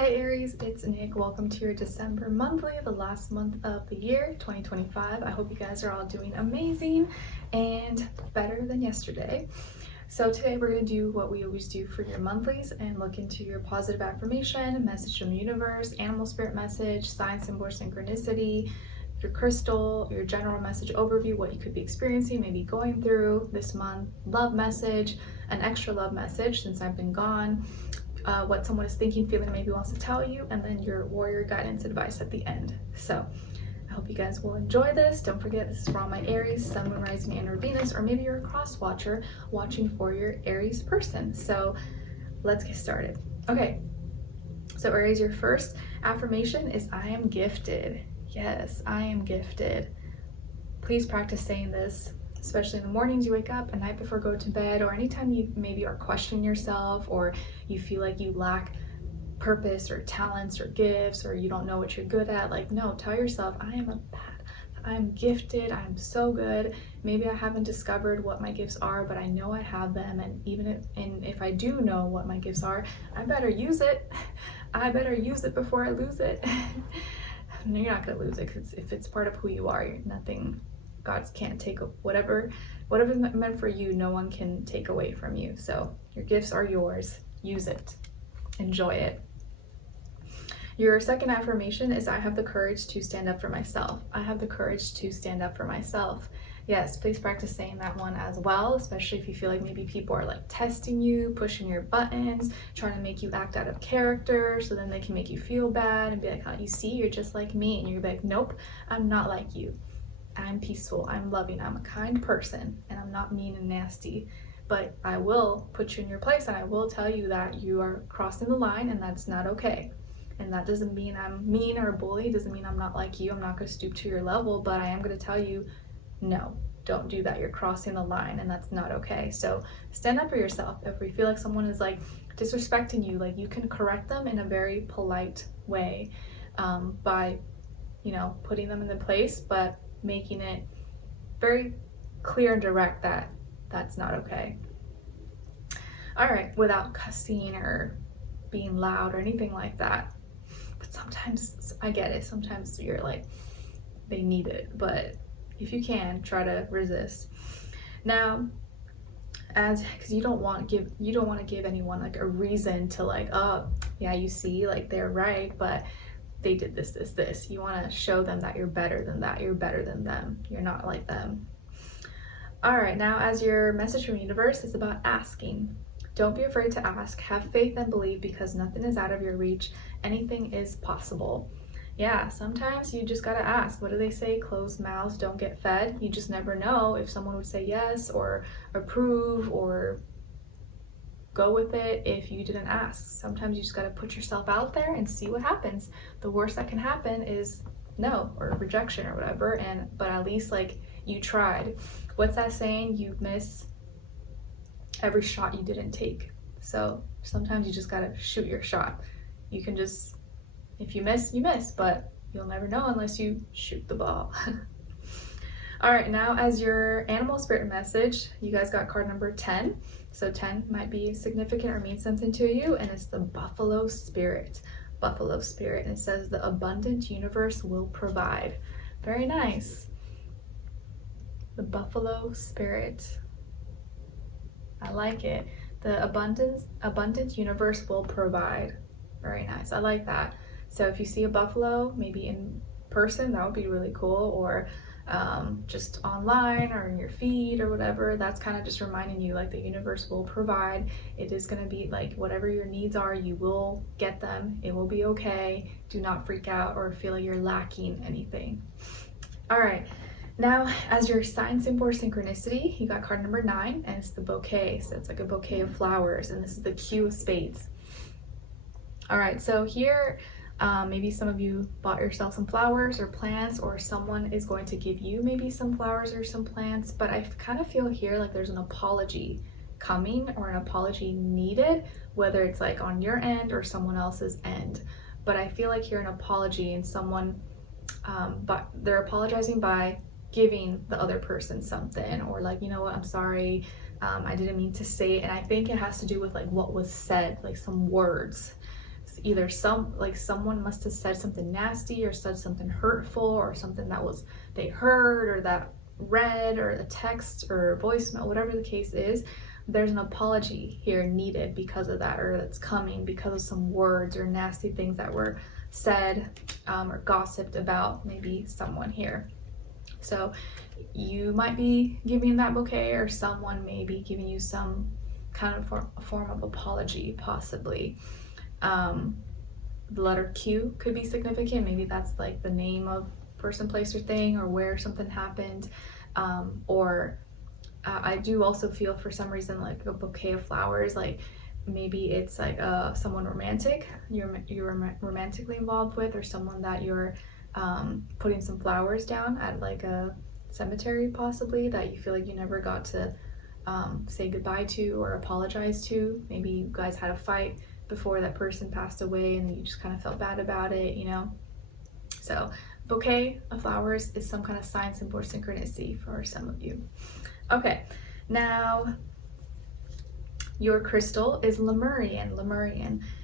Hi Aries, it's Nick. Welcome to your December monthly, the last month of the year, 2025. I hope you guys are all doing amazing and better than yesterday. So today we're going to do what we always do for your monthlies and look into your positive affirmation, message from the universe, animal spirit message, sign, symbol, synchronicity, your crystal, your general message overview, what you could be experiencing, maybe going through this month, love message, an extra love message since I've been gone, what someone is thinking, feeling, maybe wants to tell you, and then your warrior guidance advice at the end. So I hope you guys will enjoy this. Don't forget, this is for all my Aries, Sun, Moon, Rising, and or Venus, or maybe you're a cross watcher watching for your Aries person. So let's get started. Okay, so Aries, your first affirmation is I am gifted. Yes, I am gifted. Please practice saying this, especially in the mornings you wake up, at night before go to bed, or anytime you maybe are questioning yourself or you feel like you lack purpose or talents or gifts or you don't know what you're good at. Like, no, tell yourself, I'm gifted, I'm so good. Maybe I haven't discovered what my gifts are, but I know I have them, and even if I do know what my gifts are, I better use it. I better use it before I lose it. You're not gonna lose it, because if it's part of who you are, God can't take whatever's meant for you, no one can take away from you. So your gifts are yours. Use it. Enjoy it. Your second affirmation is I have the courage to stand up for myself. I have the courage to stand up for myself. Yes, please practice saying that one as well, especially if you feel like maybe people are like testing you, pushing your buttons, trying to make you act out of character so then they can make you feel bad and be like, oh, you see, you're just like me. And you're like, nope, I'm not like you. I'm peaceful, I'm loving, I'm a kind person, and I'm not mean and nasty. But I will put you in your place and I will tell you that you are crossing the line and that's not okay. And that doesn't mean I'm mean or a bully, it doesn't mean I'm not like you, I'm not going to stoop to your level, but I am going to tell you, no, don't do that. You're crossing the line and that's not okay. So stand up for yourself. If you feel like someone is like disrespecting you, like you can correct them in a very polite way by, putting them in the place, but making it very clear and direct that that's not okay. All right, without cussing or being loud or anything like that. But sometimes, I get it, sometimes you're like, they need it, but if you can, try to resist. Now, because you don't want to give anyone like a reason to like, oh yeah, you see, like they're right, but they did this. You want to show them that you're better than that. You're better than them. You're not like them. All right, now as your message from the universe is about asking. Don't be afraid to ask. Have faith and believe, because nothing is out of your reach. Anything is possible. Yeah, sometimes you just got to ask. What do they say? Closed mouths don't get fed. You just never know if someone would say yes or approve or go with it if you didn't ask. Sometimes you just got to put yourself out there and see what happens. The worst that can happen is no or rejection or whatever, but at least like you tried. What's that saying? You miss every shot you didn't take. So sometimes you just got to shoot your shot. You can just, if you miss, you miss, but you'll never know unless you shoot the ball. All right, now as your animal spirit message, you guys got card number 10. So 10 might be significant or mean something to you, and it's the buffalo spirit. Buffalo spirit, and it says the abundant universe will provide. Very nice. The buffalo spirit. I like it. The abundant universe will provide. Very nice. I like that. So if you see a buffalo, maybe in person, that would be really cool, or just online or in your feed or whatever, that's kind of just reminding you like the universe will provide. It is going to be like whatever your needs are, you will get them. It will be okay. Do not freak out or feel like you're lacking anything. All right, now as your sign, symbol, or synchronicity, you got card number 9, and it's the bouquet. So it's like a bouquet of flowers, and this is the Q of spades. All right, so here maybe some of you bought yourself some flowers or plants, or someone is going to give you maybe some flowers or some plants, but I kind of feel here like there's an apology coming or an apology needed, whether it's like on your end or someone else's end. But I feel like here an apology, and someone, but they're apologizing by giving the other person something, or like, you know what, I'm sorry, I didn't mean to say it. And I think it has to do with like what was said, like some words. either someone must have said something nasty or said something hurtful or something that was they heard or that read or a text or voicemail, whatever the case is. There's an apology here needed because of that, or that's coming because of some words or nasty things that were said or gossiped about maybe someone here. So you might be giving that bouquet, or someone may be giving you some kind of form of apology, possibly. The letter Q could be significant. Maybe that's like the name of person, place, or thing, or where something happened. I do also feel for some reason like a bouquet of flowers, like maybe it's like someone romantic you're romantically involved with, or someone that you're putting some flowers down at like a cemetery possibly, that you feel like you never got to say goodbye to or apologize to. Maybe you guys had a fight before that person passed away and you just kind of felt bad about it, you know. So bouquet of flowers is some kind of sign, symbol, or synchronicity for some of you. Okay, now your crystal is Lemurian,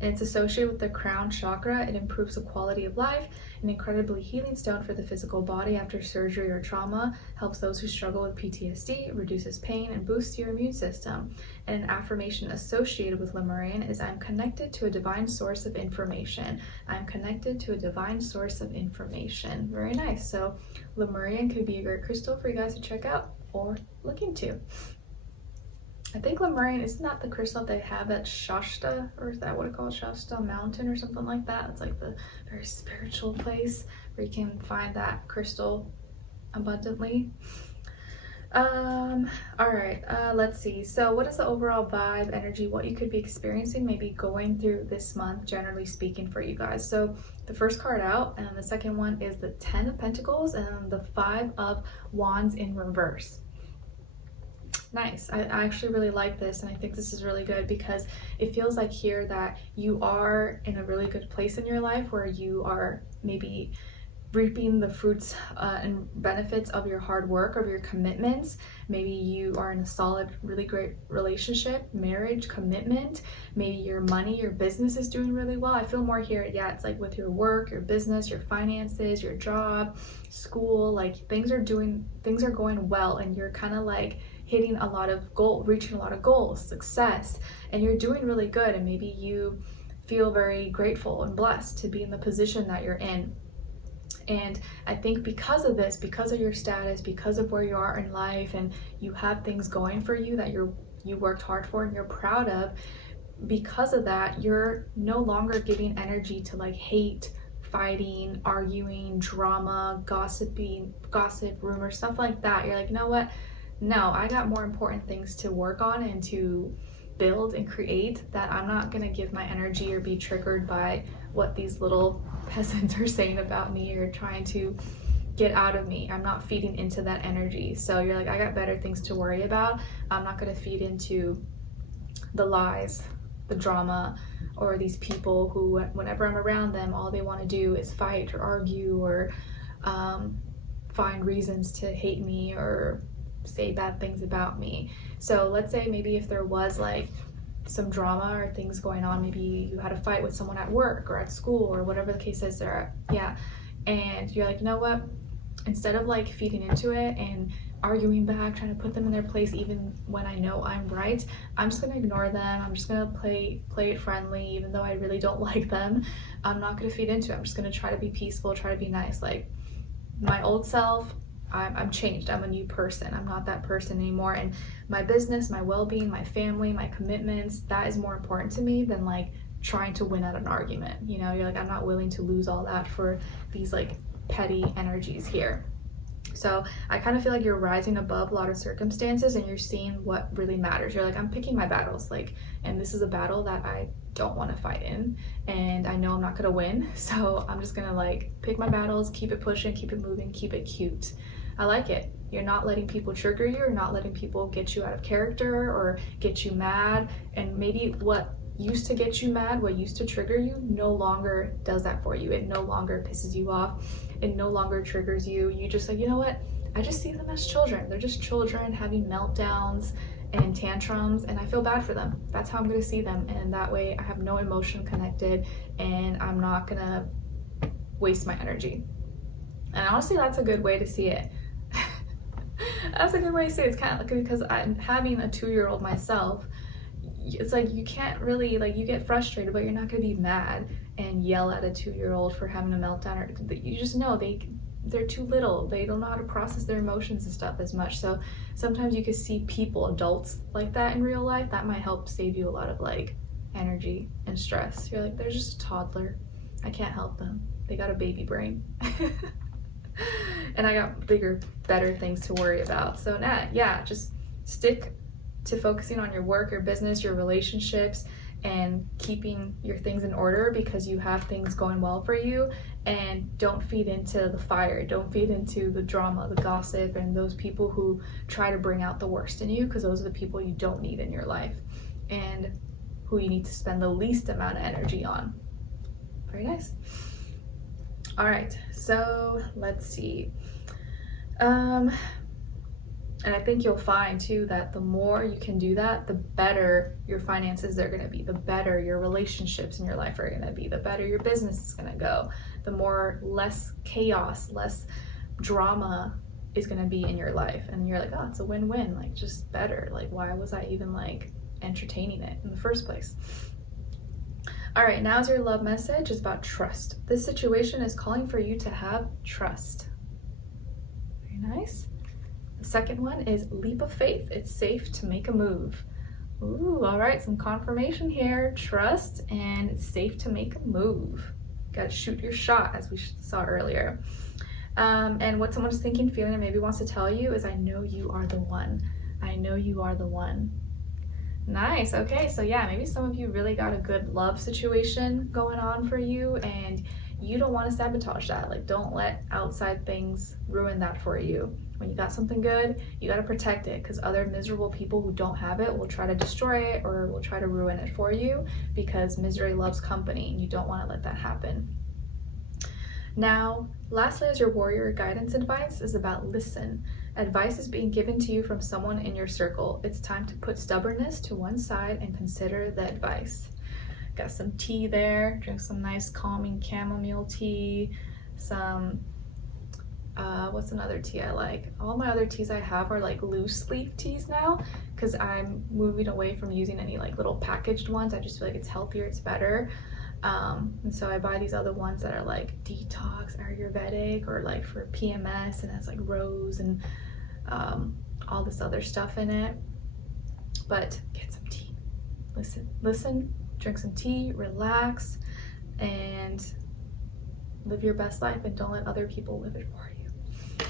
and it's associated with the crown chakra. It improves the quality of life, an incredibly healing stone for the physical body after surgery or trauma, helps those who struggle with PTSD, reduces pain, and boosts your immune system. And an affirmation associated with Lemurian is, I'm connected to a divine source of information. I'm connected to a divine source of information. Very nice. So Lemurian could be a great crystal for you guys to check out or look into. I think Lemurian, isn't that the crystal they have at Shasta, or is that what it's called, Shasta Mountain or something like that? It's like the very spiritual place where you can find that crystal abundantly. All right, let's see. So what is the overall vibe, energy, what you could be experiencing, maybe going through this month, generally speaking, for you guys? So the first card out, and the second one is the 10 of Pentacles and the 5 of Wands in reverse. Nice. I actually really like this, and I think this is really good because it feels like here that you are in a really good place in your life where you are maybe reaping the fruits and benefits of your hard work, of your commitments. Maybe you are in a solid, really great relationship, marriage, commitment. Maybe your money, your business is doing really well. I feel more here, yeah, it's like with your work, your business, your finances, your job, school, like things are going well, and you're kind of like hitting a lot of reaching a lot of goals, success, and you're doing really good. And maybe you feel very grateful and blessed to be in the position that you're in. And I think because of this, because of your status, because of where you are in life, and you have things going for you that you worked hard for and you're proud of, because of that, you're no longer giving energy to like hate, fighting, arguing, drama, gossip, rumors, stuff like that. You're like, you know what? No, I got more important things to work on and to build and create, that I'm not gonna give my energy or be triggered by what these little peasants are saying about me or trying to get out of me. I'm not feeding into that energy. So you're like, I got better things to worry about. I'm not gonna feed into the lies, the drama, or these people who, whenever I'm around them, all they wanna do is fight or argue or find reasons to hate me or say bad things about me. So let's say maybe if there was like some drama or things going on, maybe you had a fight with someone at work or at school or whatever the case is there, yeah, and you're like, you know what, instead of like feeding into it and arguing back, trying to put them in their place even when I know I'm right, I'm just gonna ignore them. I'm just gonna play it friendly, even though I really don't like them. I'm not gonna feed into it. I'm just gonna try to be peaceful, try to be nice. Like my old self, I'm changed. I'm a new person. I'm not that person anymore. And my business, my well-being, my family, my commitments, that is more important to me than like trying to win at an argument. You know, you're like, I'm not willing to lose all that for these like petty energies here. So I kind of feel like you're rising above a lot of circumstances and you're seeing what really matters. You're like, I'm picking my battles, like, and this is a battle that I don't want to fight in, and I know I'm not gonna win. So I'm just gonna like pick my battles, keep it pushing, keep it moving, keep it cute. I like it. You're not letting people trigger you. You're not letting people get you out of character or get you mad. And maybe what used to get you mad, what used to trigger you, no longer does that for you. It no longer pisses you off. It no longer triggers you. You just like, you know what? I just see them as children. They're just children having meltdowns and tantrums, and I feel bad for them. That's how I'm going to see them, and that way I have no emotion connected and I'm not going to waste my energy. And honestly, that's a good way to see it. That's a good way to say it. It's kind of like, because I'm having a 2-year-old myself, it's like you can't really, like, you get frustrated, but you're not going to be mad and yell at a 2-year-old for having a meltdown. Or you just know they're too little. They don't know how to process their emotions and stuff as much. So sometimes you can see people, adults like that in real life. That might help save you a lot of like energy and stress. You're like, they're just a toddler. I can't help them. They got a baby brain. And I got bigger, better things to worry about. So yeah, just stick to focusing on your work, your business, your relationships, and keeping your things in order because you have things going well for you. And don't feed into the fire. Don't feed into the drama, the gossip, and those people who try to bring out the worst in you, because those are the people you don't need in your life and who you need to spend the least amount of energy on. Very nice. All right, so let's see. And I think you'll find too that the more you can do that, the better your finances are going to be, the better your relationships in your life are going to be, the better your business is going to go, the more less chaos, less drama is going to be in your life. And you're like, oh, it's a win-win, like just better. Like, why was I even like entertaining it in the first place? All right, now's your love message. It's about trust. This situation is calling for you to have trust. Very nice. The second one is leap of faith. It's safe to make a move. Ooh, all right, some confirmation here. Trust, and it's safe to make a move. Got to shoot your shot, as we saw earlier. And what someone's thinking, feeling, and maybe wants to tell you is, I know you are the one. I know you are the one. Nice. Okay, so yeah, maybe some of you really got a good love situation going on for you, and you don't want to sabotage that. Like, don't let outside things ruin that for you. When you got something good, you got to protect it, because other miserable people who don't have it will try to destroy it or will try to ruin it for you, because misery loves company and you don't want to let that happen. Now, lastly, as your warrior guidance advice is about listen. Advice is being given to you from someone in your circle. It's time to put stubbornness to one side and consider the advice. Got some tea there, drink some nice calming chamomile tea, some what's another tea I like? All my other teas I have are like loose leaf teas now, because I'm moving away from using any like little packaged ones. I just feel like it's healthier, it's better. And so I buy these other ones that are like detox, Ayurvedic, or like for PMS, and has like rose and all this other stuff in it. But get some tea. Listen, drink some tea, relax, and live your best life, and don't let other people live it for you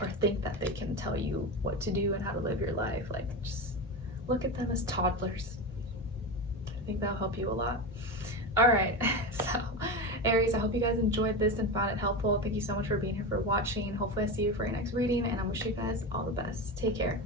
or think that they can tell you what to do and how to live your life. Like, just look at them as toddlers. I think that'll help you a lot. All right, so Aries, I hope you guys enjoyed this and found it helpful. Thank you so much for being here, for watching. Hopefully I see you for your next reading, and I wish you guys all the best. Take care.